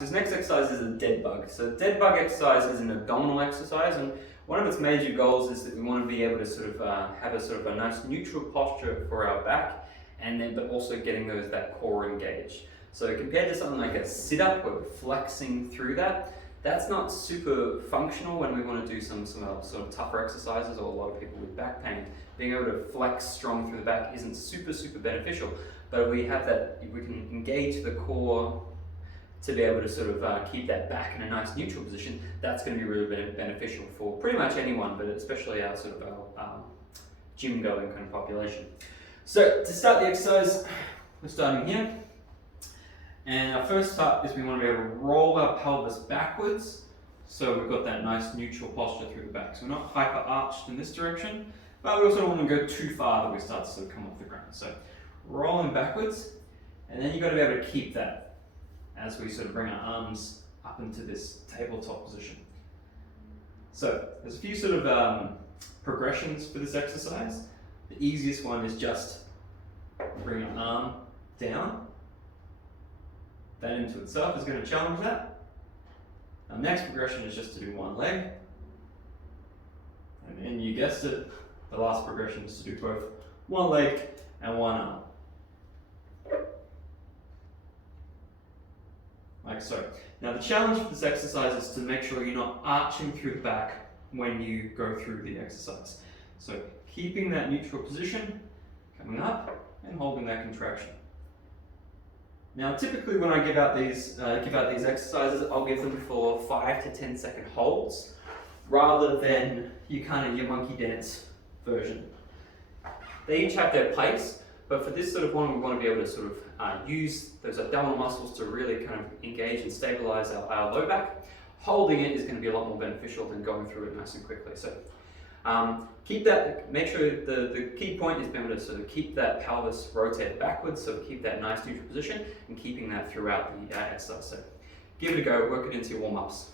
This next exercise is a dead bug. So dead bug exercise is an abdominal exercise, and one of its major goals is that we want to be able to have a nice neutral posture for our back, but also getting that core engaged. So compared to something like a sit-up where we're flexing through that's not super functional when we want to do some sort of tougher exercises, or a lot of people with back pain. Being able to flex strong through the back isn't super beneficial, but if we can engage the core to be able to keep that back in a nice neutral position, that's going to be really beneficial for pretty much anyone, but especially our gym going kind of population. So to start the exercise, we're starting here. And our first step is we want to be able to roll our pelvis backwards, so we've got that nice neutral posture through the back. So we're not hyper arched in this direction, but we also don't want to go too far that we start to come off the ground. So rolling backwards, and then you've got to be able to keep that as we bring our arms up into this tabletop position. So there's a few progressions for this exercise. The easiest one is just bring your arm down. That into itself is going to challenge that. Our next progression is just to do one leg. And then you guessed it, the last progression is to do both one leg and one arm. Like so. Now the challenge for this exercise is to make sure you're not arching through the back when you go through the exercise. So keeping that neutral position, coming up and holding that contraction. Now typically when I give out these exercises, I'll give them for 5 to 10 second holds, rather than your monkey dance version. They each have their place, but for this one, we want to be able to use those abdominal muscles to really kind of engage and stabilize our low back. Holding it is going to be a lot more beneficial than going through it nice and quickly. So keep that, make sure the key point is being able to keep that pelvis rotated backwards, so keep that nice neutral position and keeping that throughout the exercise. So give it a go, work it into your warm-ups.